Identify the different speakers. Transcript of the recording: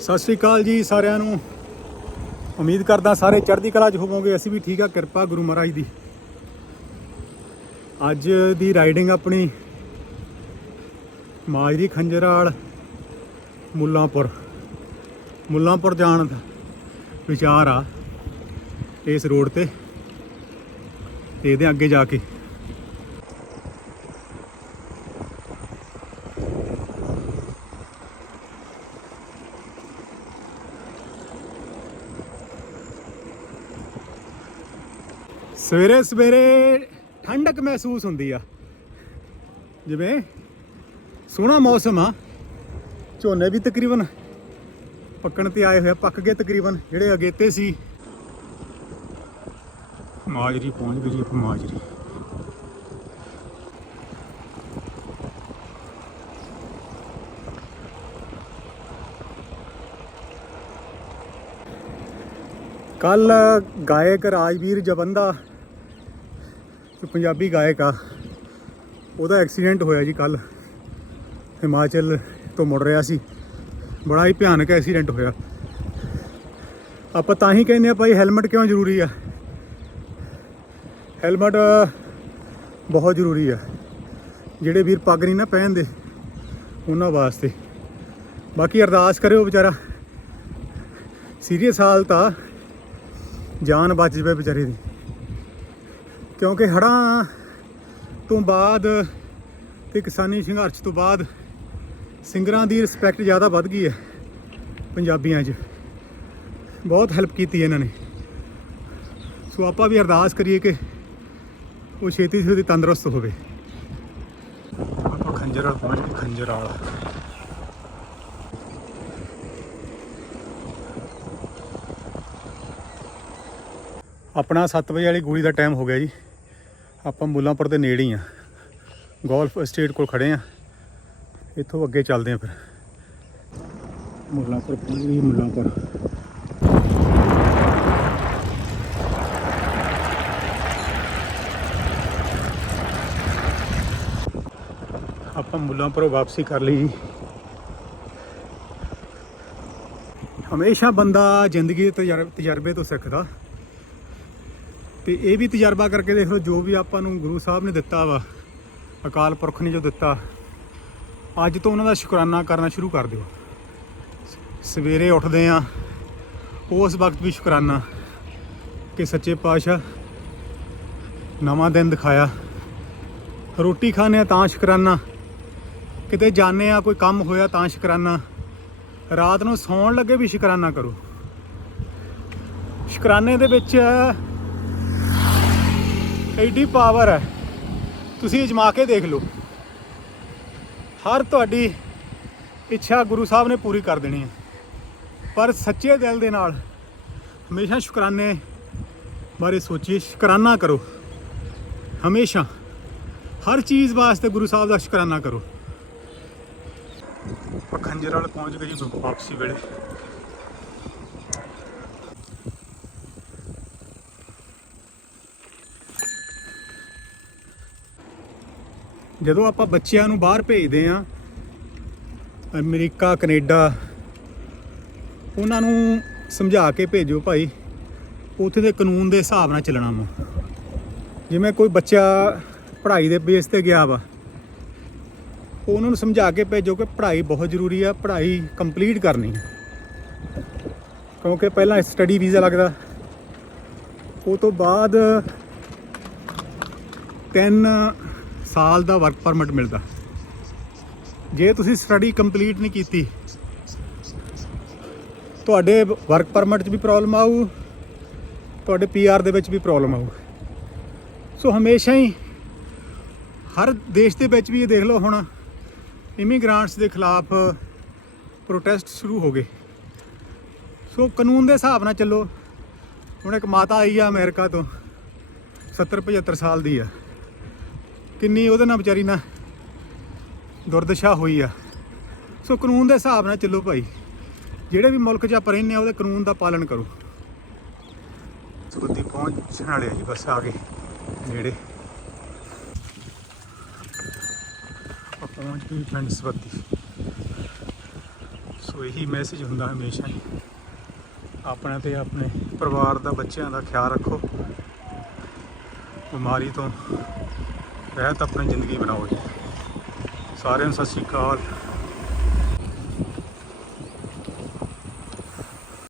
Speaker 1: ਸਤਿ ਸ਼੍ਰੀ ਅਕਾਲ ਜੀ ਸਾਰਿਆਂ ਨੂੰ। ਉਮੀਦ ਕਰਦਾ ਸਾਰੇ ਚੜ੍ਹਦੀ ਕਲਾ 'ਚ ਹੋਵੋਗੇ। ਅਸੀਂ ਵੀ ਠੀਕ ਆ, ਕਿਰਪਾ ਗੁਰੂ ਮਹਾਰਾਜ ਦੀ। ਅੱਜ ਦੀ ਰਾਈਡਿੰਗ ਆਪਣੀ ਮਾਜਰੀ ਖੰਜਰਾਲ, ਮੁੱਲਾਂਪੁਰ। ਮੁੱਲਾਂਪੁਰ ਜਾਣ ਦਾ ਵਿਚਾਰ ਆ ਇਸ ਰੋਡ ਤੇ ਇਹਦੇ ਅੱਗੇ ਜਾ ਕੇ। ਸਵੇਰੇ ਸਵੇਰੇ ਠੰਡਕ ਮਹਿਸੂਸ ਹੁੰਦੀ ਆ। ਜਿਵੇਂ ਸੋਹਣਾ ਮੌਸਮ ਆ। ਝੋਨੇ ਵੀ ਤਕਰੀਬਨ ਪੱਕਣ ਤੇ ਆਏ ਹੋਏ ਪੱਕ ਗਏ ਤਕਰੀਬਨ, ਜਿਹੜੇ ਅਗੇਤੇ ਸੀ। ਮਾਜਰੀ ਪਹੁੰਚ ਗਈ ਜੀ ਆਪਾਂ ਮਾਜਰੀ। ਕੱਲ ਗਾਇਕ ਰਾਜਵੀਰ ਜਵੰਦਾ ਪੰਜਾਬੀ ਗਾਇਕ ਆ। ਉਹਦਾ ਐਕਸੀਡੈਂਟ ਹੋਇਆ ਜੀ ਕੱਲ ਹਿਮਾਚਲ ਤੋਂ ਮੁੜ ਰਿਹਾ ਸੀ। ਬੜਾ ਹੀ ਭਿਆਨਕ ਐਕਸੀਡੈਂਟ ਹੋਇਆ। ਆਪਾਂ ਤਾਂ ਹੀ ਕਹਿੰਦੇ ਆ ਭਾਈ ਹੈਲਮਟ ਕਿਉਂ ਜ਼ਰੂਰੀ ਆ? ਹੈਲਮਟ ਬਹੁਤ ਜ਼ਰੂਰੀ ਆ। ਜਿਹੜੇ ਵੀਰ ਪੱਗ ਨਹੀਂ ਨਾ ਪਹਿਨਦੇ, ਉਹਨਾਂ ਵਾਸਤੇ। ਬਾਕੀ ਅਰਦਾਸ ਕਰਿਓ ਵਿਚਾਰਾ। ਸੀਰੀਅਸ ਹਾਲਤ ਆ। ਜਾਨ ਬਚ ਜਵੇ ਵਿਚਾਰੇ ਦੀ। ਕਿਉਂਕਿ ਹੜ੍ਹਾਂ ਤੋਂ ਬਾਅਦ ਤੇ ਕਿਸਾਨੀ ਸੰਘਰਸ਼ ਤੋਂ ਬਾਅਦ ਸਿੰਗਰਾਂ ਦੀ ਰਿਸਪੈਕਟ ਜ਼ਿਆਦਾ ਵੱਧ ਗਈ ਹੈ ਪੰਜਾਬੀਆਂ 'ਚ। ਬਹੁਤ ਹੈਲਪ ਕੀਤੀ ਇਹਨਾਂ ਨੇ। ਸੋ ਆਪਾਂ ਵੀ ਅਰਦਾਸ ਕਰੀਏ ਕਿ ਉਹ ਛੇਤੀ ਛੇਤੀ ਤੰਦਰੁਸਤ ਹੋਵੇ। ਆਪਾਂ ਖੰਜਰ ਵਾਲ ਪਹੁੰਚ ਗਏ ਖੰਜਰ ਵਾਲ। ਆਪਣਾ 7 ਵਜੇ ਵਾਲੀ ਗੋਲੀ ਦਾ ਟਾਈਮ ਹੋ ਗਿਆ ਜੀ। ਆਪਾਂ ਮੁੱਲਾਂਪੁਰ ਦੇ ਨੇੜੇ ਹੀ ਆ। ਗੋਲਫ ਸਟੇਟ ਕੋਲ ਖੜੇ ਆ। ਇੱਥੋਂ ਅੱਗੇ ਚੱਲਦੇ ਆ ਫਿਰ। ਮੁੱਲਾਂਪੁਰ ਪਹੁੰਚ ਗਏ ਮੁੱਲਾਂਪੁਰ। ਆਪਾਂ ਮੁੱਲਾਂਪੁਰੋਂ ਵਾਪਸੀ ਕਰ ਲਈ। ਜੀ ਹਮੇਸ਼ਾ ਬੰਦਾ ਜ਼ਿੰਦਗੀ ਦੇ ਤਜਰਬੇ ਤਜਰਬੇ ਤੋਂ ਸਿੱਖਦਾ। ਤੇ ਇਹ ਵੀ ਤਜਰਬਾ ਕਰਕੇ ਦੇਖ ਲਓ ਜੋ ਵੀ ਆਪਾਂ ਨੂੰ ਗੁਰੂ ਸਾਹਿਬ ਨੇ ਦਿੱਤਾ ਵਾ, ਅਕਾਲ ਪੁਰਖ ਨੇ ਜੋ ਦਿੱਤਾ, ਅੱਜ ਤੋਂ ਉਹਨਾਂ ਦਾ ਸ਼ੁਕਰਾਨਾ ਕਰਨਾ ਸ਼ੁਰੂ ਕਰ ਦਿਓ। ਸਵੇਰੇ ਉੱਠਦੇ ਆ ਉਸ ਵਕਤ ਵੀ ਸ਼ੁਕਰਾਨਾ ਕਿ ਸੱਚੇ ਪਾਤਸ਼ਾਹ ਨਵਾਂ ਦਿਨ ਦਿਖਾਇਆ। ਰੋਟੀ ਖਾਣੇ ਆ ਤਾਂ ਸ਼ੁਕਰਾਨਾ, ਕਿਤੇ ਜਾਣੇ ਆ ਕੋਈ ਕੰਮ ਹੋਇਆ ਤਾਂ ਸ਼ੁਕਰਾਨਾ, ਰਾਤ ਨੂੰ ਸੌਣ ਲੱਗੇ ਵੀ ਸ਼ੁਕਰਾਨਾ ਕਰੋ। ਸ਼ੁਕਰਾਨੇ ਦੇ ਵਿੱਚ ਐਡੀ ਪਾਵਰ ਹੈ। ਤੁਸੀਂ ਅਜਮਾ ਕੇ ਦੇਖ ਲਓ। ਹਰ ਤੁਹਾਡੀ ਇੱਛਾ ਗੁਰੂ ਸਾਹਿਬ ਨੇ ਪੂਰੀ ਕਰ ਦੇਣੀ ਹੈ। ਪਰ ਸੱਚੇ ਦਿਲ ਦੇ ਨਾਲ ਹਮੇਸ਼ਾ ਸ਼ੁਕਰਾਨੇ ਬਾਰੇ ਸੋਚੀਏ, ਸ਼ੁਕਰਾਨਾ ਕਰੋ। ਹਮੇਸ਼ਾ ਹਰ ਚੀਜ਼ ਵਾਸਤੇ ਗੁਰੂ ਸਾਹਿਬ ਦਾ ਸ਼ੁਕਰਾਨਾ ਕਰੋ। ਆਪਾਂ ਵਾਲ ਪਹੁੰਚ ਗਏ ਜੀ ਵਾਪਸੀ ਵੇਲੇ। ਜਦੋਂ ਆਪਾਂ ਬੱਚਿਆਂ ਨੂੰ ਬਾਹਰ ਭੇਜਦੇ ਆ ਅਮਰੀਕਾ, ਕੈਨੇਡਾ, ਉਹਨਾਂ ਨੂੰ ਸਮਝਾ ਕੇ ਭੇਜੋ ਭਾਈ, ਉੱਥੇ ਦੇ ਕਾਨੂੰਨ ਦੇ ਹਿਸਾਬ ਨਾਲ ਚੱਲਣਾ ਵਾ। ਜਿਵੇਂ ਕੋਈ ਬੱਚਾ ਪੜ੍ਹਾਈ ਦੇ ਬੇਸ ਤੇ ਗਿਆ ਵਾ, ਉਹਨਾਂ ਨੂੰ ਸਮਝਾ ਕੇ ਭੇਜੋ ਕਿ ਪੜ੍ਹਾਈ ਬਹੁਤ ਜ਼ਰੂਰੀ ਆ, ਪੜ੍ਹਾਈ ਕੰਪਲੀਟ ਕਰਨੀ ਕਿਉਂਕਿ ਪਹਿਲਾਂ ਸਟੱਡੀ ਵੀਜ਼ਾ ਲੱਗਦਾ। ਉਹ ਤੋਂ ਬਾਅਦ ਤਿੰਨ ਸਾਲ ਦਾ ਵਰਕ ਪਰਮਿਟ ਮਿਲਦਾ। ਜੇ ਤੁਸੀਂ ਸਟੱਡੀ ਕੰਪਲੀਟ ਨਹੀਂ ਕੀਤੀ, ਤੁਹਾਡੇ ਵਰਕ ਪਰਮਿਟ 'ਚ ਵੀ ਪ੍ਰੋਬਲਮ ਆਊ, ਤੁਹਾਡੇ ਪੀਆਰ ਦੇ ਵਿੱਚ ਵੀ ਪ੍ਰੋਬਲਮ ਆਊ। ਸੋ ਹਮੇਸ਼ਾ ਹੀ ਹਰ ਦੇਸ਼ ਦੇ ਵਿੱਚ ਵੀ ਇਹ ਦੇਖ ਲਓ ਹੁਣ ਇਮੀਗ੍ਰਾਂਟਸ ਦੇ ਖਿਲਾਫ ਪ੍ਰੋਟੈਸਟ ਸ਼ੁਰੂ ਹੋ ਗਏ। ਸੋ ਕਾਨੂੰਨ ਦੇ ਹਿਸਾਬ ਨਾਲ ਚੱਲੋ, ਹੁਣ ਇੱਕ ਮਾਤਾ ਆਈ ਆ ਅਮਰੀਕਾ ਤੋਂ 70 75 ਸਾਲ ਦੀ ਆ। ਕਿੰਨੀ ਉਹਦੇ ਨਾਲ ਵਿਚਾਰੀ ਨਾਲ ਦੁਰਦਸ਼ਾ ਹੋਈ ਆ। ਸੋ ਕਾਨੂੰਨ ਦੇ ਹਿਸਾਬ ਨਾਲ ਚੱਲੋ ਭਾਈ। ਜਿਹੜੇ ਵੀ ਮੁਲਕ 'ਚ ਆਪਾਂ ਰਹਿੰਦੇ ਆ ਉਹਦੇ ਕਾਨੂੰਨ ਦਾ ਪਾਲਣ ਕਰੋ। ਸੁਰਦੀ ਪਹੁੰਚਣ ਵਾਲੇ ਆ ਜੀ, ਬਸ ਆ ਗਏ ਨੇੜੇ। ਆਪਾਂ ਪਹੁੰਚ ਗਏ ਪਿੰਡ ਸਵੱਤੀ ਸੋ ਸੋ ਇਹੀ ਮੈਸੇਜ ਹੁੰਦਾ ਹਮੇਸ਼ਾ ਹੀ। ਆਪਣੇ ਤੇ ਆਪਣੇ ਪਰਿਵਾਰ ਦਾ, ਬੱਚਿਆਂ ਦਾ ਖਿਆਲ ਰੱਖੋ। ਬਿਮਾਰੀ ਤੋਂ ਰਹਿਤ ਆਪਣੀ ਜ਼ਿੰਦਗੀ ਬਣਾਓ ਜੀ। ਸਾਰਿਆਂ ਨੂੰ ਸਤਿ ਸ਼੍ਰੀ ਅਕਾਲ।